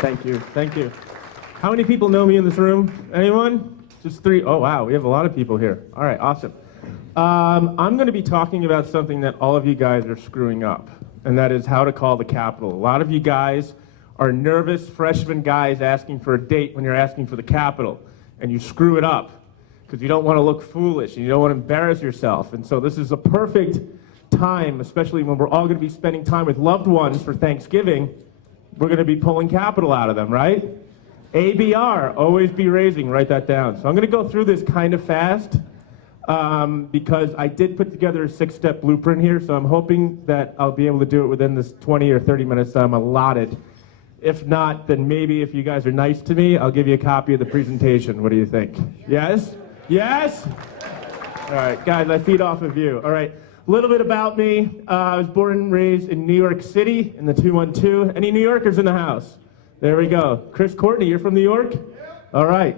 Thank you. Thank you. How many people know me in this room? Anyone? Just 3? Oh, wow. We have a lot of people here. All right. Awesome. I'm going to be talking about something that all of you guys are screwing up, and that is how to call the capital. A lot of you guys are nervous freshman guys asking for a date when you're asking for the capital, and you screw it up because you don't want to look foolish and you don't want to embarrass yourself. And so this is a perfect time, especially when we're all going to be spending time with loved ones for Thanksgiving. We're going to be pulling capital out of them, right? ABR, always be raising, write that down. So I'm going to go through this kind of fast because I did put together a 6-step blueprint here, so I'm hoping that I'll be able to do it within this 20 or 30 minutes that I'm allotted. If not, then maybe if you guys are nice to me, I'll give you a copy of the presentation. What do you think? Yes? Yes? All right, guys, I feed off of you. All right, a little bit about me. I was born and raised in New York City in the 212. Any New Yorkers in the house? There we go. Chris Courtney, you're from New York? All right.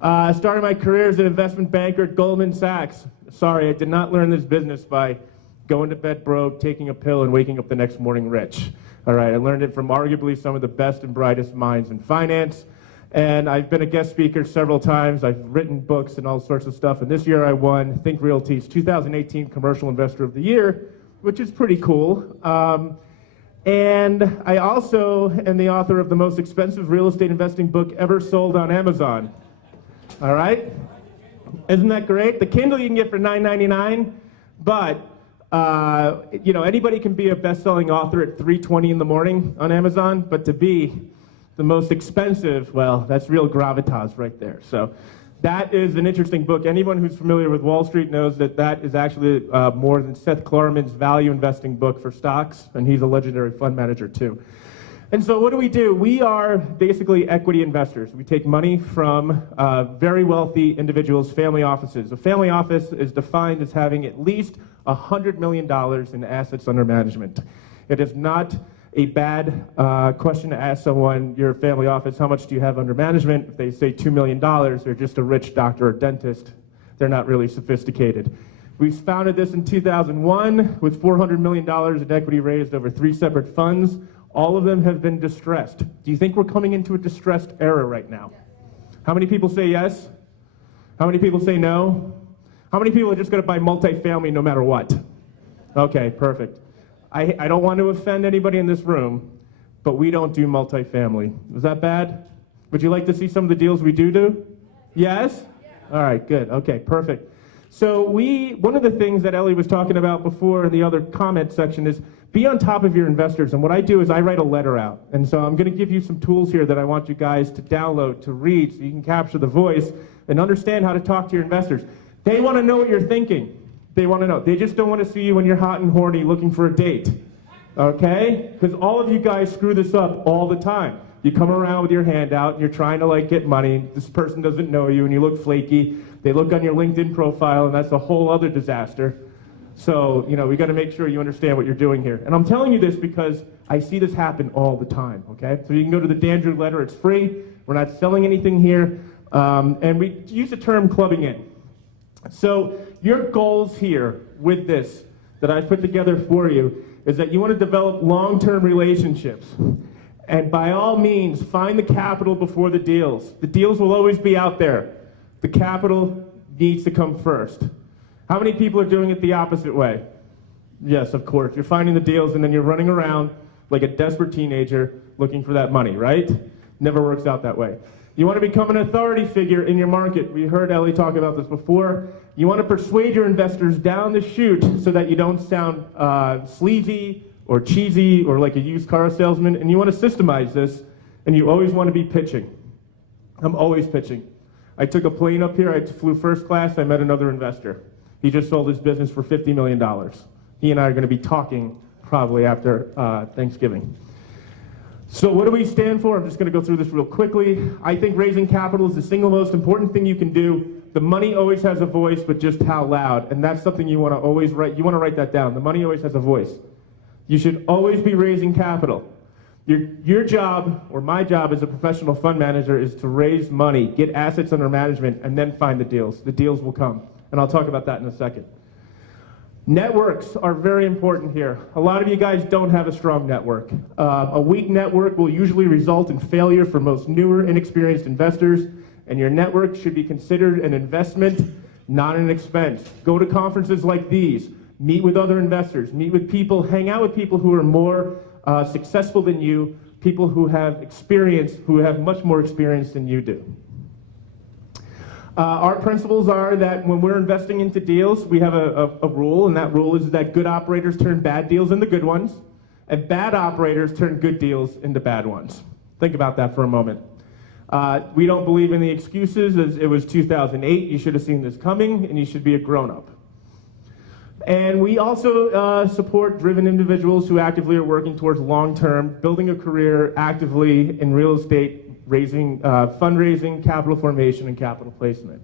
I started my career as an investment banker at Goldman Sachs. Sorry, I did not learn this business by going to bed broke, taking a pill, and waking up the next morning rich. All right, I learned it from arguably some of the best and brightest minds in finance. And I've been a guest speaker several times. I've written books and all sorts of stuff. And this year I won Think Realty's 2018 Commercial Investor of the Year, which is pretty cool. And I also am the author of the most expensive real estate investing book ever sold on Amazon. All right? Isn't that great? The Kindle you can get for $9.99, but you know, anybody can be a best-selling author at 3:20 in the morning on Amazon, but to be the most expensive, well, that's real gravitas right there. So that is an interesting book. Anyone who's familiar with Wall Street knows that that is actually more than Seth Klarman's value investing book for stocks, and he's a legendary fund manager too. And so what do? We are basically equity investors. We take money from very wealthy individuals' family offices. A family office is defined as having at least $100 million in assets under management. It is not a bad question to ask someone, your family office, how much do you have under management? If they say $2 million, they're just a rich doctor or dentist. They're not really sophisticated. We founded this in 2001 with $400 million in equity raised over 3 separate funds. All of them have been distressed. Do you think we're coming into a distressed era right now? How many people say yes? How many people say no? How many people are just going to buy multifamily no matter what? Okay, perfect. I don't want to offend anybody in this room, but we don't do multifamily. Is that bad? Would you like to see some of the deals we do? Yes? All right, good. Okay, perfect. So one of the things that Ellie was talking about before in the other comment section is be on top of your investors. And what I do is I write a letter out. And so I'm going to give you some tools here that I want you guys to download, to read, so you can capture the voice and understand how to talk to your investors. They want to know what you're thinking. They want to know. They just don't want to see you when you're hot and horny looking for a date. Okay? Because all of you guys screw this up all the time. You come around with your hand out and you're trying to like get money. This person doesn't know you and you look flaky. They look on your LinkedIn profile and that's a whole other disaster. So, you know, we got to make sure you understand what you're doing here. And I'm telling you this because I see this happen all the time, okay? So you can go to the Dandrew letter. It's free. We're not selling anything here. And we use the term clubbing in. So your goals here with this that I've put together for you is that you want to develop long-term relationships. And by all means, find the capital before the deals. The deals will always be out there. The capital needs to come first. How many people are doing it the opposite way? Yes, of course. You're finding the deals and then you're running around like a desperate teenager looking for that money, right? Never works out that way. You want to become an authority figure in your market. We heard Ellie talk about this before. You want to persuade your investors down the chute so that you don't sound sleazy or cheesy or like a used car salesman. And you want to systemize this, and you always want to be pitching. I'm always pitching. I took a plane up here. I flew first class. I met another investor. He just sold his business for $50 million. He and I are going to be talking probably after Thanksgiving. So what do we stand for? I'm just going to go through this real quickly. I think raising capital is the single most important thing you can do. The money always has a voice, but just how loud. And that's something you want to always write. You want to write that down. The money always has a voice. You should always be raising capital. Your job, or my job as a professional fund manager, is to raise money, get assets under management, and then find the deals. The deals will come. And I'll talk about that in a second. Networks are very important here. A lot of you guys don't have a strong network. A weak network will usually result in failure for most newer, inexperienced investors, and your network should be considered an investment, not an expense. Go to conferences like these, meet with other investors, meet with people, hang out with people who are more successful than you, people who have experience, who have much more experience than you do. Our principles are that when we're investing into deals, we have a rule, and that rule is that good operators turn bad deals into good ones, and bad operators turn good deals into bad ones. Think about that for a moment. We don't believe in the excuses. As it was 2008, you should have seen this coming, and you should be a grown-up. And we also support driven individuals who actively are working towards long-term, building a career actively in real estate, raising, fundraising, capital formation, and capital placement.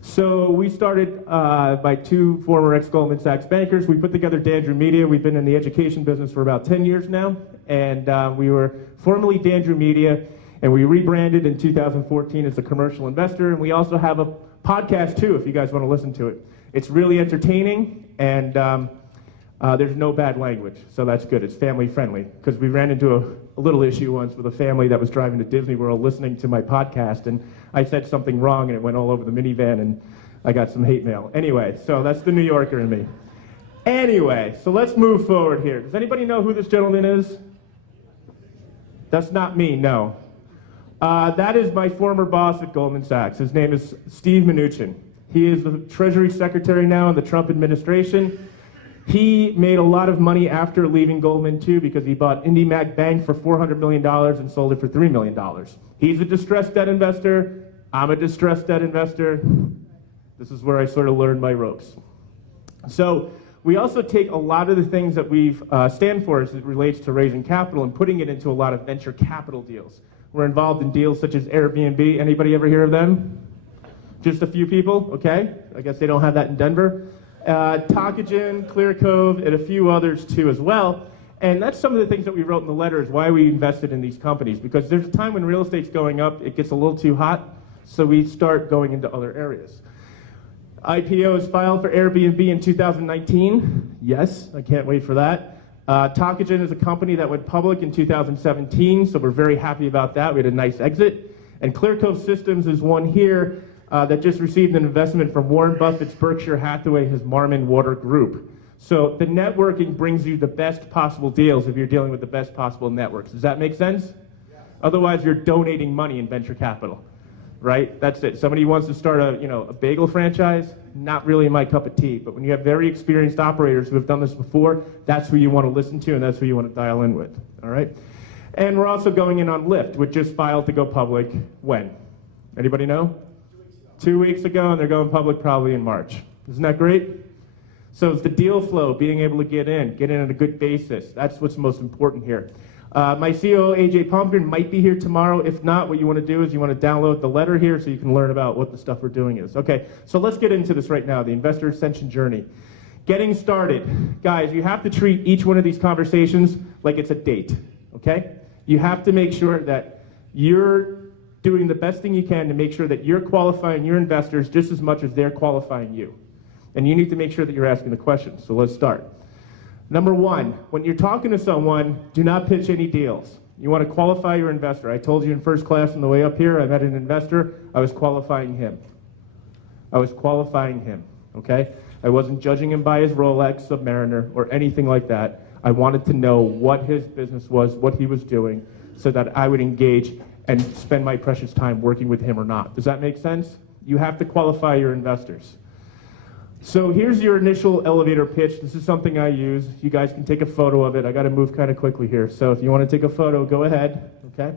So we started by two former ex-Goldman Sachs bankers. We put together Dandrew Media. We've been in the education business for about 10 years now, and we were formerly Dandrew Media, and we rebranded in 2014 as a commercial investor, and we also have a podcast too, if you guys want to listen to it. It's really entertaining, and there's no bad language, so that's good. It's family friendly, because we ran into a little issue once with a family that was driving to Disney World listening to my podcast, and I said something wrong, and it went all over the minivan, and I got some hate mail. Anyway, so that's the New Yorker in me. Anyway, so let's move forward here. Does anybody know who this gentleman is? That's not me, no. That is my former boss at Goldman Sachs. His name is Steve Mnuchin. He is the Treasury Secretary now in the Trump administration. He made a lot of money after leaving Goldman too, because he bought IndyMac Bank for $400 million and sold it for $3 million. He's a distressed debt investor. I'm a distressed debt investor. This is where I sort of learned my ropes. So we also take a lot of the things that we've stand for as it relates to raising capital and putting it into a lot of venture capital deals. We're involved in deals such as Airbnb. Anybody ever hear of them? Just a few people, okay? I guess they don't have that in Denver. Tocagen, Clear Cove, and a few others too as well. And that's some of the things that we wrote in the letter is why we invested in these companies. Because there's a time when real estate's going up, it gets a little too hot, so we start going into other areas. IPO is filed for Airbnb in 2019. Yes, I can't wait for that. Tocagen is a company that went public in 2017, so we're very happy about that. We had a nice exit. And Clear Cove Systems is one here that just received an investment from Warren Buffett's Berkshire Hathaway, his Marmon Water Group. So the networking brings you the best possible deals if you're dealing with the best possible networks. Does that make sense? Yeah. Otherwise, you're donating money in venture capital, right? That's it. Somebody wants to start a bagel franchise, not really my cup of tea. But when you have very experienced operators who have done this before, that's who you want to listen to, and that's who you want to dial in with. All right. And we're also going in on Lyft, which just filed to go public when? Anybody know? 2 weeks ago, and they're going public probably in March. Isn't that great? So it's the deal flow, being able to get in at a good basis. That's what's most important here. My COO, AJ Pumpkin, might be here tomorrow. If not, what you want to do is you want to download the letter here so you can learn about what the stuff we're doing is. Okay, so let's get into this right now, the investor ascension journey. Getting started. Guys, you have to treat each one of these conversations like it's a date, okay? You have to make sure that you're doing the best thing you can to make sure that you're qualifying your investors just as much as they're qualifying you. And you need to make sure that you're asking the questions. So let's start. Number one, when you're talking to someone, do not pitch any deals. You want to qualify your investor. I told you in first class on the way up here, I met an investor, I was qualifying him. Okay? I wasn't judging him by his Rolex, Submariner, or anything like that. I wanted to know what his business was, what he was doing, so that I would engage and spend my precious time working with him or not. Does that make sense? You have to qualify your investors. So here's your initial elevator pitch. This is something I use. You guys can take a photo of it. I got to move kind of quickly here. So if you want to take a photo, go ahead, okay?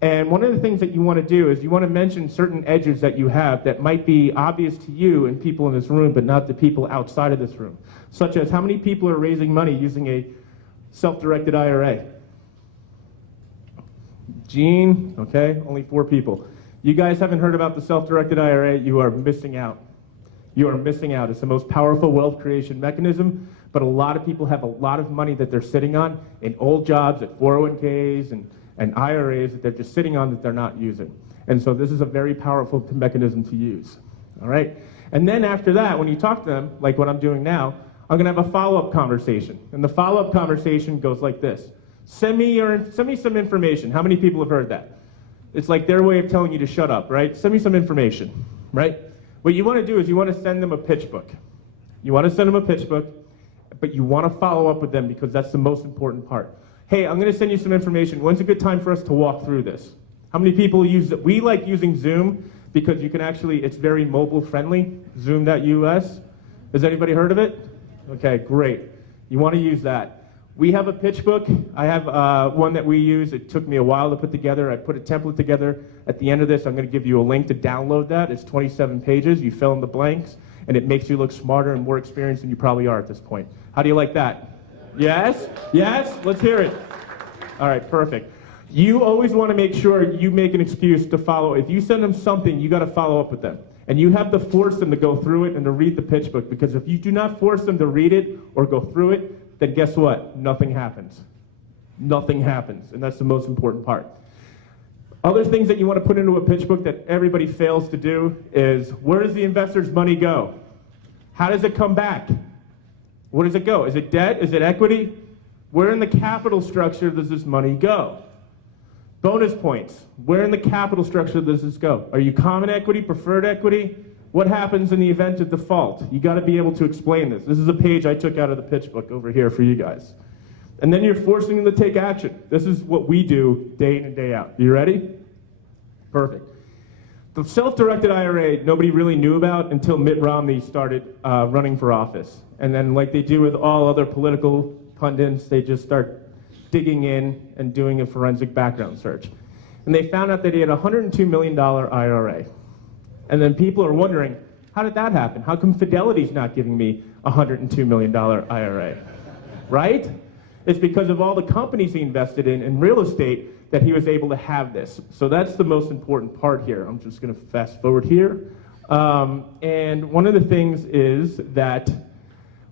And one of the things that you want to do is you want to mention certain edges that you have that might be obvious to you and people in this room, but not to people outside of this room. Such as how many people are raising money using a self-directed IRA? Gene, okay, only 4 people. You guys haven't heard about the self-directed IRA, you are missing out. You are missing out. It's the most powerful wealth creation mechanism, but a lot of people have a lot of money that they're sitting on in old jobs at 401ks and IRAs that they're just sitting on that they're not using. And so this is a very powerful mechanism to use, all right? And then after that, when you talk to them, like what I'm doing now, I'm going to have a follow-up conversation. And the follow-up conversation goes like this. Send me some information. How many people have heard that? It's like their way of telling you to shut up, right? Send me some information, right? What you want to do is you want to send them a pitch book. You want to send them a pitch book, but you want to follow up with them because that's the most important part. Hey, I'm going to send you some information. When's a good time for us to walk through this? How many people use it? We like using Zoom because you can actually, it's very mobile friendly, zoom.us. Has anybody heard of it? Okay, great. You want to use that. We have a pitch book. I have one that we use. It took me a while to put together. I put a template together. At the end of this, I'm going to give you a link to download that. It's 27 pages. You fill in the blanks, and it makes you look smarter and more experienced than you probably are at this point. How do you like that? Yes? Yes? Let's hear it. All right, perfect. You always want to make sure you make an excuse to follow. If you send them something, you got to follow up with them. And you have to force them to go through it and to read the pitch book, because if you do not force them to read it or go through it, then guess what? Nothing happens. Nothing happens, and that's the most important part. Other things that you want to put into a pitch book that everybody fails to do is, where does the investor's money go? How does it come back? Where does it go? Is it debt? Is it equity? Where in the capital structure does this money go? Bonus points. Where in the capital structure does this go? Are you common equity, preferred equity? What happens in the event of default? You got to be able to explain this. This is a page I took out of the pitch book over here for you guys. And then you're forcing them to take action. This is what we do day in and day out. You ready? Perfect. The self-directed IRA, nobody really knew about until Mitt Romney started running for office. And then like they do with all other political pundits, they just start digging in and doing a forensic background search. And they found out that he had a $102 million IRA. And then people are wondering, how did that happen? How come Fidelity's not giving me a $102 million IRA? Right? It's because of all the companies he invested in real estate that he was able to have this. So that's the most important part here. I'm just going to fast forward here. And one of the things is that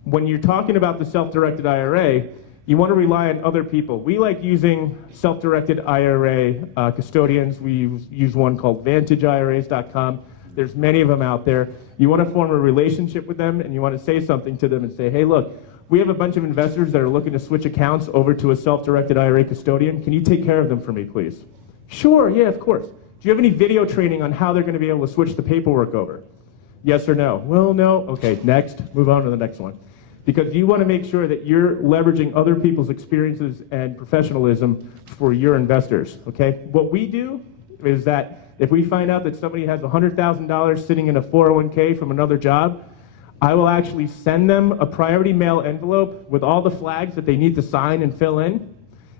when you're talking about the self-directed IRA, you want to rely on other people. We like using self-directed IRA custodians. We use one called VantageIRAs.com. There's many of them out there. You want to form a relationship with them, and you want to say something to them and say, hey, look, we have a bunch of investors that are looking to switch accounts over to a self-directed IRA custodian. Can you take care of them for me, please? Sure, yeah, of course. Do you have any video training on how they're going to be able to switch the paperwork over? Yes or no? Well, no. Okay, next. Move on to the next one. Because you want to make sure that you're leveraging other people's experiences and professionalism for your investors, okay? What we do is that if we find out that somebody has $100,000 sitting in a 401k from another job, I will actually send them a priority mail envelope with all the flags that they need to sign and fill in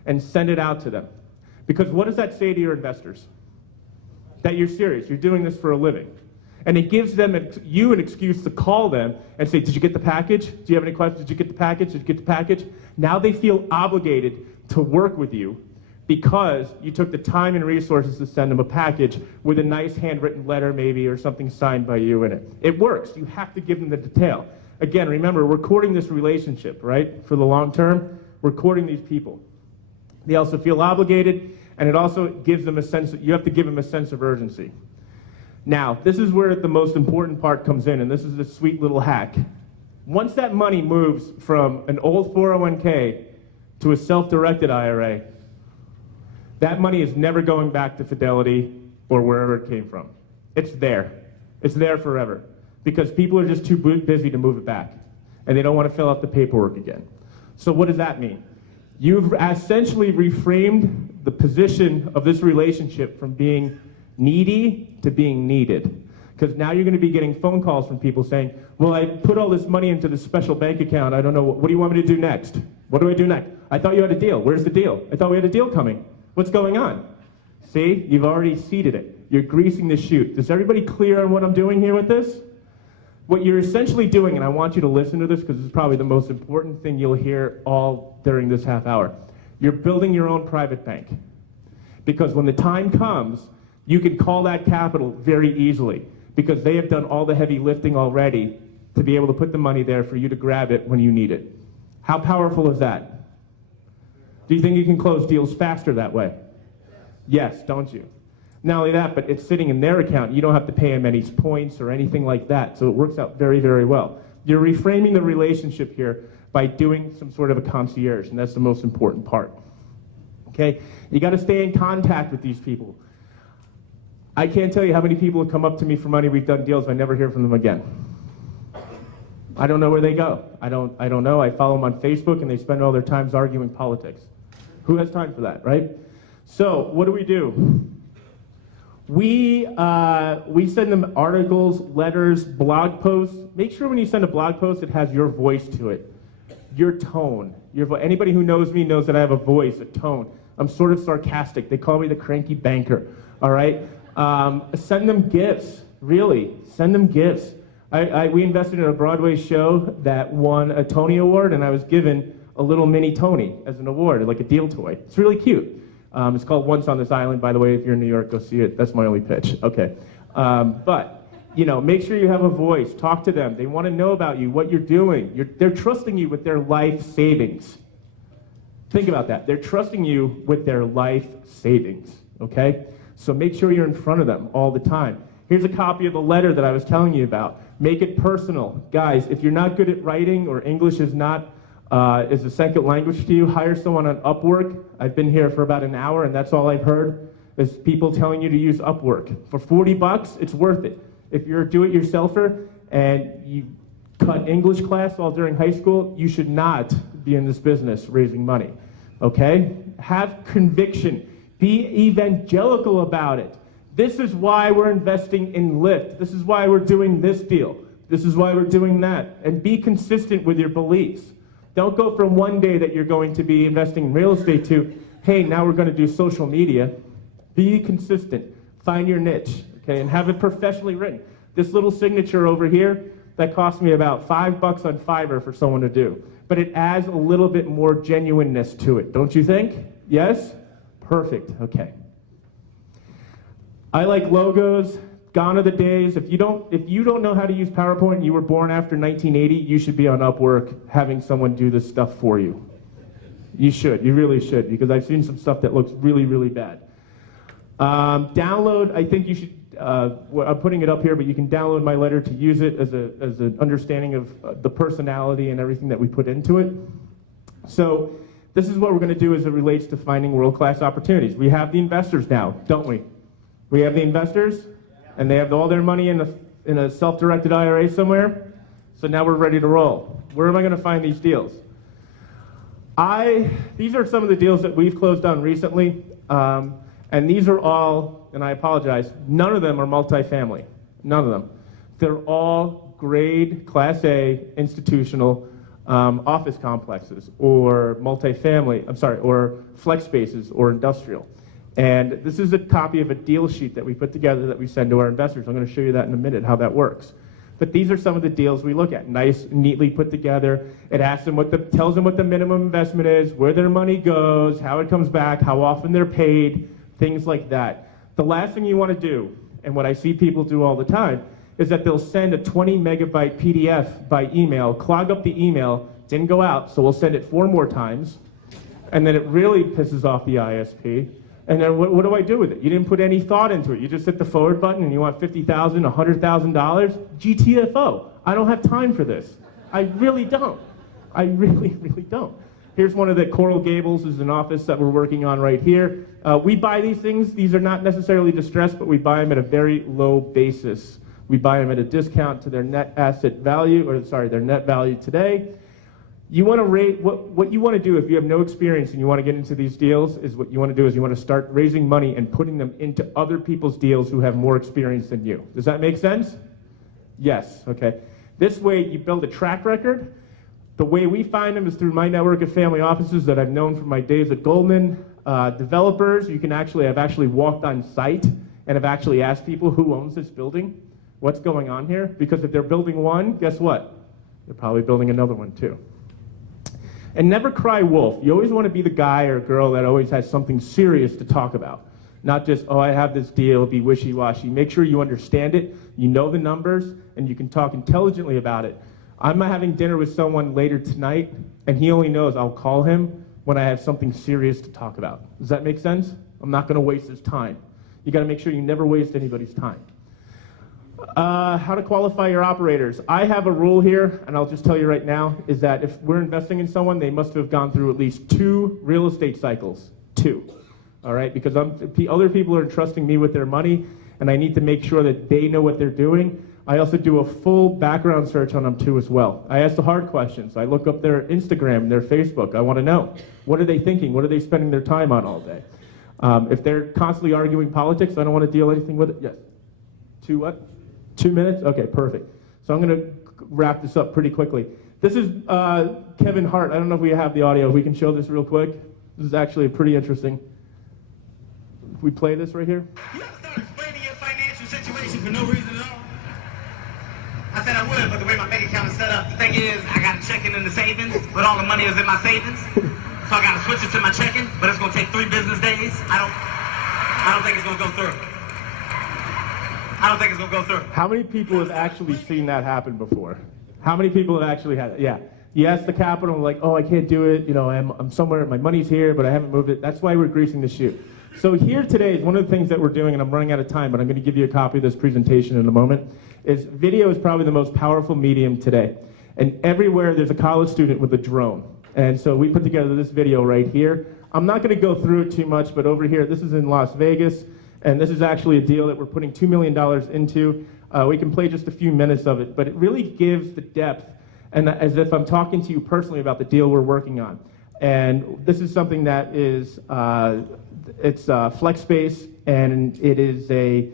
and send it out to them. Because what does that say to your investors? That you're serious, you're doing this for a living. And it gives them you an excuse to call them and say, did you get the package? Do you have any questions? Did you get the package? Did you get the package? Now they feel obligated to work with you because you took the time and resources to send them a package with a nice handwritten letter maybe or something signed by you in it. It works. You have to give them the detail. Again, remember, we're courting this relationship, right? For the long term, we're courting these people. They also feel obligated, and it also gives them a sense, you have to give them a sense of urgency. Now, this is where the most important part comes in, and this is the sweet little hack. Once that money moves from an old 401k to a self-directed IRA, that money is never going back to Fidelity or wherever it came from. It's there. It's there forever. Because people are just too busy to move it back, and they don't want to fill out the paperwork again. So what does that mean? You've essentially reframed the position of this relationship from being needy to being needed. Because now you're going to be getting phone calls from people saying, well, I put all this money into this special bank account. I don't know, what do you want me to do next? What do I do next? I thought you had a deal. Where's the deal? I thought we had a deal coming. What's going on? See, you've already seeded it. You're greasing the chute. Is everybody clear on what I'm doing here with this? What you're essentially doing, and I want you to listen to this because this is probably the most important thing you'll hear all during this half hour. You're building your own private bank. Because when the time comes, you can call that capital very easily because they have done all the heavy lifting already to be able to put the money there for you to grab it when you need it. How powerful is that? Do you think you can close deals faster that way? Yes, don't you? Not only that, but it's sitting in their account. You don't have to pay them any points or anything like that. So it works out very, very well. You're reframing the relationship here by doing some sort of a concierge, and that's the most important part. Okay? You got to stay in contact with these people. I can't tell you how many people have come up to me for money. We've done deals. I never hear from them again. I don't know where they go. I don't know. I follow them on Facebook, and they spend all their time arguing politics. Who has time for that, right? So what do? We send them articles, letters, blog posts. Make sure when you send a blog post, it has your voice to it, your tone. Anybody who knows me knows that I have a voice, a tone. I'm sort of sarcastic. They call me the cranky banker, all right? Send them gifts, really. Send them gifts. We invested in a Broadway show that won a Tony Award, and I was given a little mini Tony as an award, like a deal toy. It's really cute. It's called Once on This Island, by the way. If you're in New York, go see it. That's my only pitch. Okay. But, you know, make sure you have a voice. Talk to them. They want to know about you, what you're doing. They're trusting you with their life savings. Think about that. They're trusting you with their life savings, okay? So make sure you're in front of them all the time. Here's a copy of the letter that I was telling you about. Make it personal. Guys, if you're not good at writing or English is not is a second language to you, hire someone on Upwork. I've been here for about an hour, and that's all I've heard is people telling you to use Upwork. For 40 bucks, it's worth it. If you're a do-it-yourselfer and you cut English class while during high school, you should not be in this business raising money, okay? Have conviction. Be evangelical about it. This is why we're investing in Lyft. This is why we're doing this deal. This is why we're doing that. And be consistent with your beliefs. Don't go from one day that you're going to be investing in real estate to, hey, now we're going to do social media. Be consistent. Find your niche, okay, and have it professionally written. This little signature over here, that cost me about $5 on Fiverr for someone to do. But it adds a little bit more genuineness to it, don't you think? Yes? Perfect, okay. I like logos. Gone are the days. If you don't know how to use PowerPoint and you were born after 1980, you should be on Upwork having someone do this stuff for you. You should. You really should, because I've seen some stuff that looks really, really bad. Download, I think you should, I'm putting it up here, but you can download my letter to use it as an understanding of the personality and everything that we put into it. So this is what we're going to do as it relates to finding world-class opportunities. We have the investors now, don't we? We have the investors, and they have all their money in a self-directed IRA somewhere. So now we're ready to roll. Where am I going to find these deals? These are some of the deals that we've closed on recently. And these are all, and I apologize, none of them are multifamily. None of them. They're all grade, Class A, institutional office complexes, or multifamily, or flex spaces, or industrial. And this is a copy of a deal sheet that we put together that we send to our investors. I'm going to show you that in a minute, how that works. But these are some of the deals we look at. Nice, neatly put together. It asks them tells them what the minimum investment is, where their money goes, how it comes back, how often they're paid, things like that. The last thing you want to do, and what I see people do all the time, is that they'll send a 20 megabyte PDF by email, clog up the email, didn't go out, so we'll send it 4 more times, and then it really pisses off the ISP. And then what do I do with it? You didn't put any thought into it. You just hit the forward button and you want $50,000, $100,000? GTFO. I don't have time for this. I really don't. I really, really don't. Here's one of the Coral Gables. This is an office that we're working on right here. We buy these things. These are not necessarily distressed, but we buy them at a very low basis. We buy them at a discount to their net asset value, or sorry, their net value today. You want to rate, what you want to do if you have no experience and you want to get into these deals is what you want to do is you want to start raising money and putting them into other people's deals who have more experience than you. Does that make sense? Yes, okay. This way you build a track record. The way we find them is through my network of family offices that I've known from my days at Goldman. Developers, I've actually walked on site and have actually asked people who owns this building, what's going on here? Because if they're building one, guess what? They're probably building another one too. And never cry wolf. You always want to be the guy or girl that always has something serious to talk about. Not just, oh, I have this deal, be wishy-washy. Make sure you understand it, you know the numbers, and you can talk intelligently about it. I'm having dinner with someone later tonight, and he only knows I'll call him when I have something serious to talk about. Does that make sense? I'm not going to waste his time. You got to make sure you never waste anybody's time. How to qualify your operators. I have a rule here, and I'll just tell you right now, is that if we're investing in someone, they must have gone through at least 2 real estate cycles. 2. All right? Because other people are entrusting me with their money, and I need to make sure that they know what they're doing. I also do a full background search on them too as well. I ask the hard questions. I look up their Instagram, their Facebook. I want to know, what are they thinking? What are they spending their time on all day? If they're constantly arguing politics, I don't want to deal anything with it. Yes. 2 what? 2 minutes? Okay, perfect. So I'm going to wrap this up pretty quickly. This is Kevin Hart. I don't know if we have the audio. We can show this real quick. This is actually pretty interesting. If we play this right here. You ever start explaining your financial situation for no reason at all? I said I would, but the way my bank account is set up, the thing is, I got a checking in the savings, but all the money is in my savings. So I got to switch it to my checking, but it's going to take 3 business days. I don't think it's going to go through. I don't think it's going to go through. How many people have actually seen that happen before? How many people have actually had it? Yeah. You ask the capital, like, oh, I can't do it. You know, I'm somewhere, my money's here, but I haven't moved it. That's why we're greasing the chute. So here today is one of the things that we're doing, and I'm running out of time, but I'm going to give you a copy of this presentation in a moment, is video is probably the most powerful medium today. And everywhere there's a college student with a drone. And so we put together this video right here. I'm not going to go through it too much, but over here, this is in Las Vegas, and this is actually a deal that we're putting $2 million into. We can play just a few minutes of it, but it really gives the depth, and as if I'm talking to you personally about the deal we're working on. And this is something that is, it's flex space, and it is a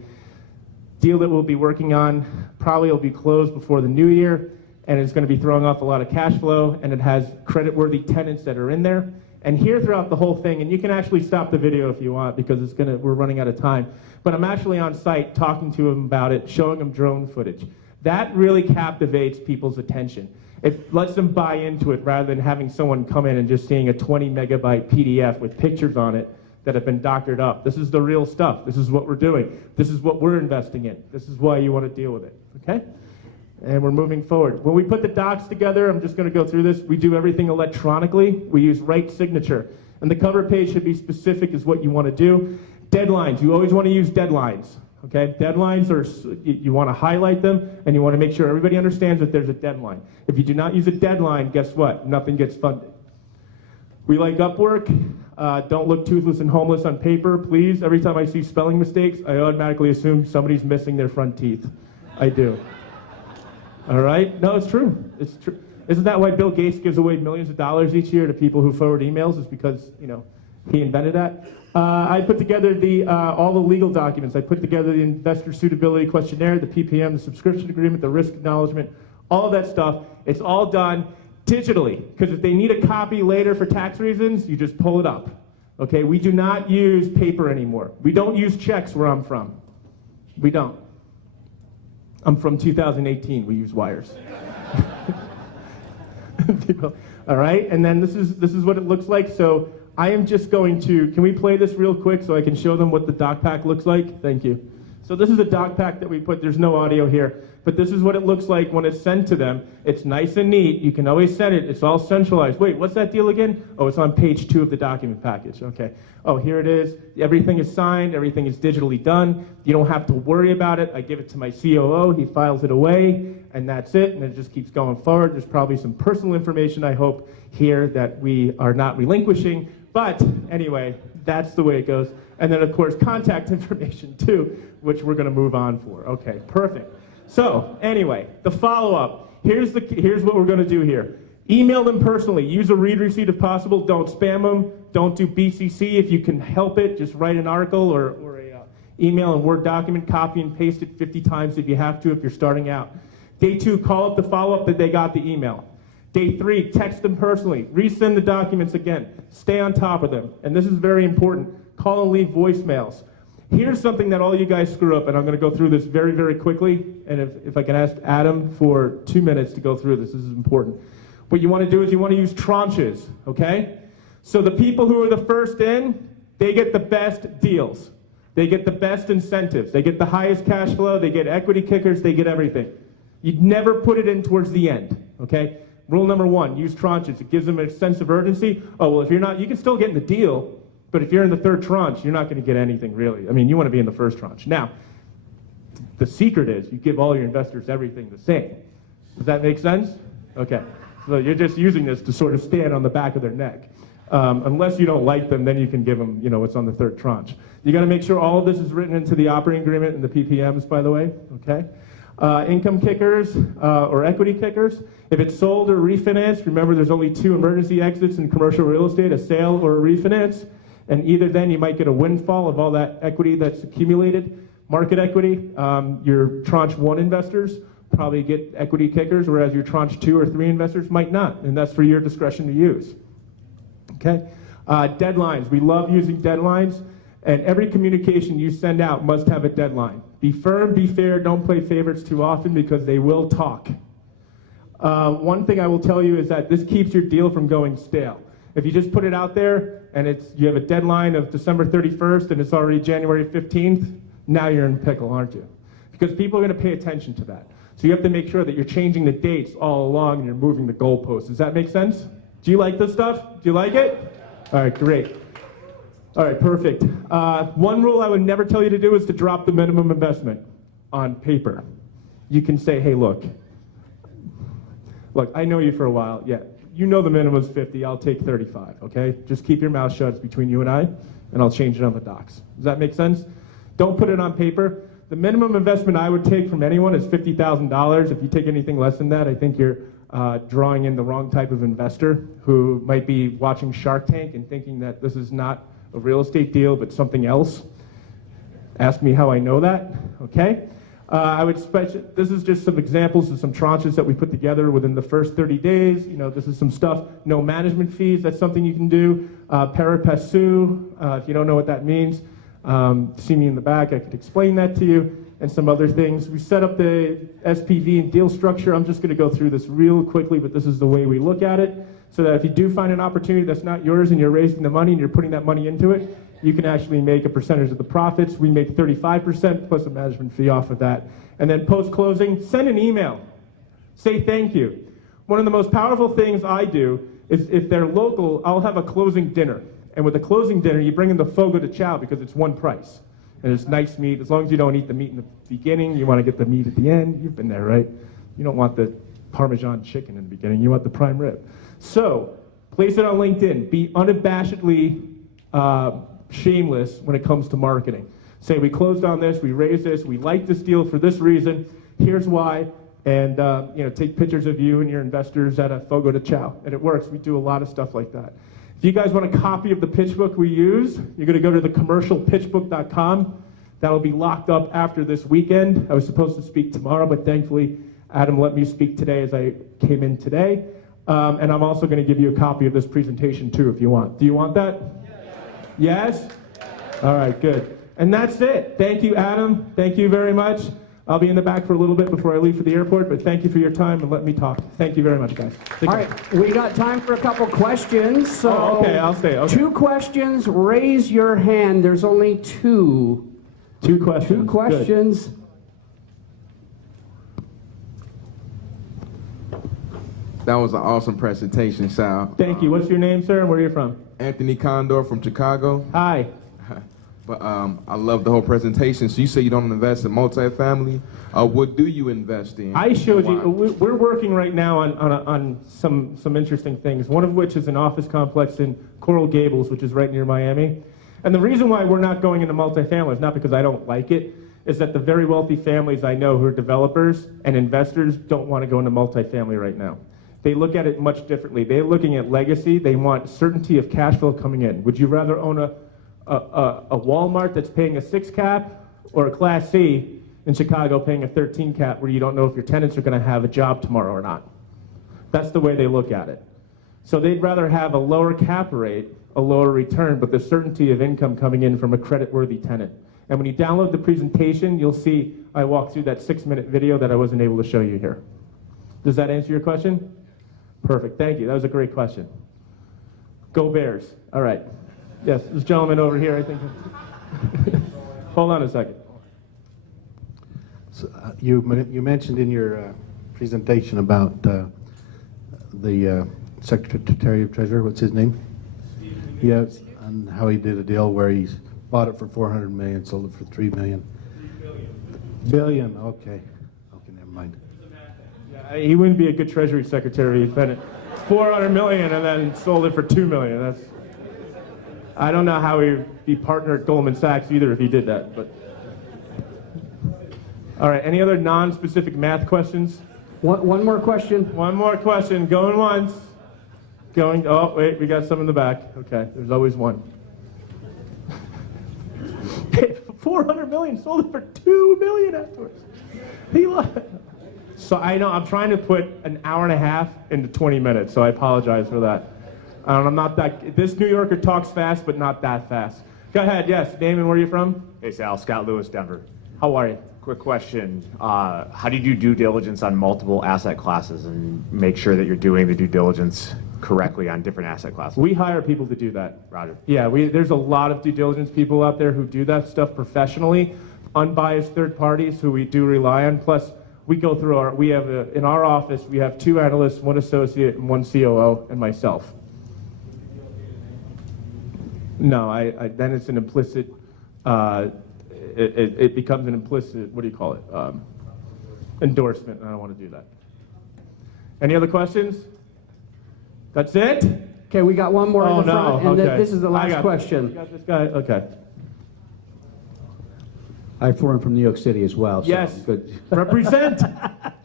deal that we'll be working on. Probably will be closed before the new year, and it's going to be throwing off a lot of cash flow, and it has credit-worthy tenants that are in there. And here throughout the whole thing, and you can actually stop the video if you want because we're running out of time, but I'm actually on site talking to them about it, showing them drone footage. That really captivates people's attention. It lets them buy into it rather than having someone come in and just seeing a 20 megabyte PDF with pictures on it that have been doctored up. This is the real stuff. This is what we're doing. This is what we're investing in. This is why you want to deal with it, okay? And we're moving forward. When we put the docs together, I'm just going to go through this. We do everything electronically. We use right signature. And the cover page should be specific as what you want to do. Deadlines. You always want to use deadlines. Okay? Deadlines are, you want to highlight them, and you want to make sure everybody understands that there's a deadline. If you do not use a deadline, guess what? Nothing gets funded. We like Upwork. Don't look toothless and homeless on paper, please. Every time I see spelling mistakes, I automatically assume somebody's missing their front teeth. I do. All right? No, it's true. It's true. Isn't that why Bill Gates gives away millions of dollars each year to people who forward emails? Is because, you know, he invented that. I put together all the legal documents. I put together the investor suitability questionnaire, the PPM, the subscription agreement, the risk acknowledgement, all of that stuff. It's all done digitally, because if they need a copy later for tax reasons, you just pull it up. Okay? We do not use paper anymore. We don't use checks where I'm from. We don't. I'm from 2018. We use wires. All right, and then this is what it looks like. So I am just going to, can we play this real quick so I can show them what the doc pack looks like? Thank you. So this is a doc pack that we put, there's no audio here, but this is what it looks like when it's sent to them. It's nice and neat. You can always send it. It's all centralized. Wait, what's that deal again? Oh, it's on page 2 of the document package. Okay. Oh, here it is. Everything is signed. Everything is digitally done. You don't have to worry about it. I give it to my COO. He files it away, and that's it, and it just keeps going forward. There's probably some personal information, I hope, here that we are not relinquishing. But anyway, that's the way it goes. And then, of course, contact information, too, which we're going to move on for. Okay, perfect. So anyway, the follow-up. Here's what we're going to do here. Email them personally. Use a read receipt if possible. Don't spam them. Don't do BCC if you can help it. Just write an article or a email and Word document. Copy and paste it 50 times if you have to if you're starting out. Day 2, call up the follow-up that they got the email. Day 3, text them personally. Resend the documents again. Stay on top of them. And this is very important. Call and leave voicemails. Here's something that all you guys screw up, and I'm going to go through this very, very quickly. And if I can ask Adam for 2 minutes to go through this is important. What you want to do is you want to use tranches, okay? So the people who are the first in, they get the best deals. They get the best incentives. They get the highest cash flow. They get equity kickers. They get everything. You'd never put it in towards the end, okay? Rule number 1, use tranches. It gives them a sense of urgency. Oh, well, if you're not, you can still get in the deal, But if you're in the third tranche, you're not going to get anything really. I mean, you want to be in the first tranche. Now, the secret is you give all your investors everything the same. Does that make sense? Okay. So you're just using this to sort of stand on the back of their neck. Unless you don't like them, then you can give them, you know, what's on the third tranche. You got to make sure all of this is written into the operating agreement and the PPMs, by the way. Okay. Income kickers or equity kickers. If it's sold or refinanced, remember there's only 2 emergency exits in commercial real estate, a sale or a refinance. And either then you might get a windfall of all that equity that's accumulated, market equity. Your tranche 1 investors probably get equity kickers, whereas your tranche 2 or 3 investors might not, and that's for your discretion to use. Okay? Deadlines. We love using deadlines, and every communication you send out must have a deadline. Be firm, be fair, don't play favorites too often because they will talk. One thing I will tell you is that this keeps your deal from going stale. If you just put it out there and you have a deadline of December 31st and it's already January 15th, now you're in pickle, aren't you? Because people are going to pay attention to that. So you have to make sure that you're changing the dates all along and you're moving the goalposts. Does that make sense? Do you like this stuff? Do you like it? All right, great. All right, perfect. One rule I would never tell you to do is to drop the minimum investment on paper. You can say, hey, look, I know you for a while. Yeah, you know the minimum is 50. I'll take 35, okay? Just keep your mouth shut. It's between you and I, and I'll change it on the docs. Does that make sense? Don't put it on paper. The minimum investment I would take from anyone is $50,000. If you take anything less than that, I think you're drawing in the wrong type of investor who might be watching Shark Tank and thinking that this is not a real estate deal, but something else. Ask me how I know that, okay? This is just some examples of some tranches that we put together within the first 30 days. You know, this is some stuff. No management fees, that's something you can do. Pari passu, if you don't know what that means, see me in the back, I could explain that to you, and some other things. We set up the SPV and deal structure. I'm just gonna go through this real quickly, but this is the way we look at it, so that if you do find an opportunity that's not yours and you're raising the money and you're putting that money into it, you can actually make a percentage of the profits. We make 35% plus a management fee off of that. And then post-closing, send an email. Say thank you. One of the most powerful things I do is if they're local, I'll have a closing dinner. And with a closing dinner, you bring in the fogo de chao because it's one price. And it's nice meat. As long as you don't eat the meat in the beginning, you want to get the meat at the end. You've been there, right? You don't want the Parmesan chicken in the beginning. You want the prime rib. So place it on LinkedIn. Be unabashedly shameless when it comes to marketing. Say, we closed on this, we raised this, we like this deal for this reason, here's why, and you know, take pictures of you and your investors at a fogo de chao. And it works. We do a lot of stuff like that. If you guys want a copy of the pitch book we use, you're going to go to thecommercialpitchbook.com. That'll be locked up after this weekend. I was supposed to speak tomorrow, but thankfully Adam let me speak today as I came in today. And I'm also going to give you a copy of this presentation too if you want. Do you want that? Yes? All right, good. And that's it. Thank you, Adam. Thank you very much. I'll be in the back for a little bit before I leave for the airport, but thank you for your time and let me talk. Thank you very much, guys. All right, we got time for a couple questions. So okay, I'll stay. Okay. 2 questions, raise your hand. There's only 2. 2 questions. 2 questions. Good. That was an awesome presentation, Sal. Thank you. What's your name, sir, and where are you from? Anthony Condor from Chicago. Hi. But I love the whole presentation. So you say you don't invest in multifamily. What do you invest in? I showed you. We're working right now on some interesting things. One of which is an office complex in Coral Gables, which is right near Miami. And the reason why we're not going into multifamily is not because I don't like it. Is that the very wealthy families I know who are developers and investors don't want to go into multifamily right now. They look at it much differently. They're looking at legacy. They want certainty of cash flow coming in. Would you rather own a Walmart that's paying a 6 cap or a Class C in Chicago paying a 13 cap where you don't know if your tenants are going to have a job tomorrow or not? That's the way they look at it. So they'd rather have a lower cap rate, a lower return, but the certainty of income coming in from a credit-worthy tenant. And when you download the presentation, you'll see I walked through that 6-minute video that I wasn't able to show you here. Does that answer your question? Perfect. Thank you. That was a great question. Go Bears. All right. Yes, this gentleman over here, I think. Hold on a second. So, you mentioned in your presentation about the Secretary of Treasury. What's his name? Yes, on how he did a deal where he bought it for 400 million, sold it for 3 million. Billion, okay. Okay, never mind. Yeah, he wouldn't be a good Treasury Secretary. He spent it 400 million and then sold it for 2 million. That's. I don't know how he'd be partner at Goldman Sachs either if he did that. But all right, any other non-specific math questions? One more question. One more question. Going once. Going. Oh wait, we got some in the back. Okay, there's always one. 400 million, sold it for 2 million afterwards. So I know I'm trying to put an hour and a half into 20 minutes, so I apologize for that. I'm not that. This New Yorker talks fast, but not that fast. Go ahead. Yes, Damon, where are you from? Hey Sal, Scott Lewis, Denver. How are you? Quick question. How do you do due diligence on multiple asset classes and make sure that you're doing the due diligence correctly on different asset classes? We hire people to do that. Roger. Yeah, there's a lot of due diligence people out there who do that stuff professionally, unbiased third parties who we do rely on. Plus, we go through in our office, we have 2 analysts, 1 associate, and 1 COO, and myself. No, then it's an implicit, it becomes an implicit, what do you call it? Endorsement, and I don't want to do that. Any other questions? That's it? Okay, we got one more in the front, and okay. this is the I last got question. You got this guy? Okay. I flew in from New York City as well. So Yes. Good. Represent.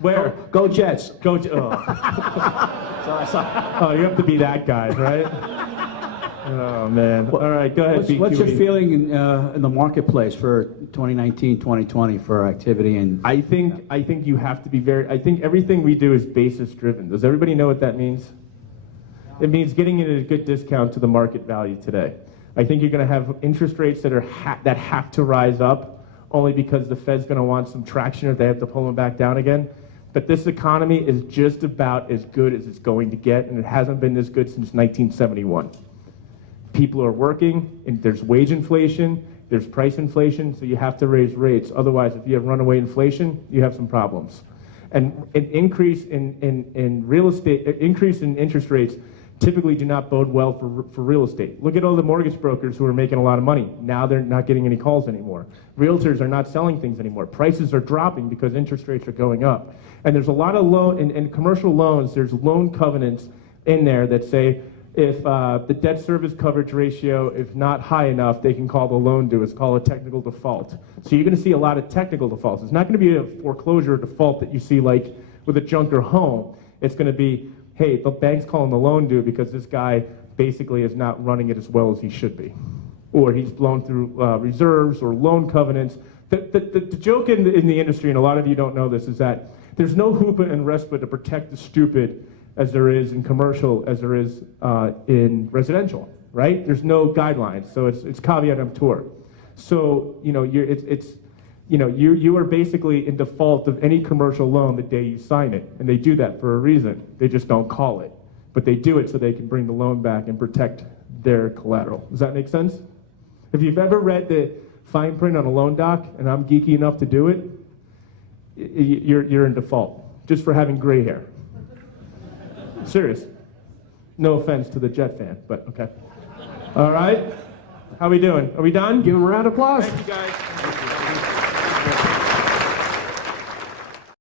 Where? Go Jets. Go. Oh. Oh, you have to be that guy, right? Oh man. All right, go ahead. What's your BQE. feeling in the marketplace for 2019, 2020 for activity and? I think you have to be very. I think everything we do is basis driven. Does everybody know what that means? It means getting in at a good discount to the market value today. I think you're going to have interest rates that have to rise up only because the Fed's going to want some traction if they have to pull them back down again. But this economy is just about as good as it's going to get, and it hasn't been this good since 1971. People are working, and there's wage inflation, there's price inflation, so you have to raise rates. Otherwise, if you have runaway inflation, you have some problems. And an increase in real estate, increase in interest rates typically do not bode well for real estate. Look at all the mortgage brokers who are making a lot of money. Now they're not getting any calls anymore. Realtors are not selling things anymore. Prices are dropping because interest rates are going up. And there's a lot of loan, in commercial loans, there's loan covenants in there that say if the debt service coverage ratio is not high enough, they can call the loan due. It's called a technical default. So you're going to see a lot of technical defaults. It's not going to be a foreclosure default that you see like with a junker home. It's going to be, hey, the bank's calling the loan due because this guy basically is not running it as well as he should be. Or he's blown through reserves or loan covenants. The joke in the industry, and a lot of you don't know this, is that there's no hoopa and RESPA to protect the stupid as there is in commercial, as there is in residential, right? There's no guidelines, so it's caveat emptor. So, you know, you are basically in default of any commercial loan the day you sign it, and they do that for a reason. They just don't call it, but they do it so they can bring the loan back and protect their collateral. Does that make sense? If you've ever read the fine print on a loan doc, and I'm geeky enough to do it, you're in default just for having gray hair. Serious. No offense to the Jet fan, but okay. All right. How we doing? Are we done? Give him a round of applause. Thank you, guys.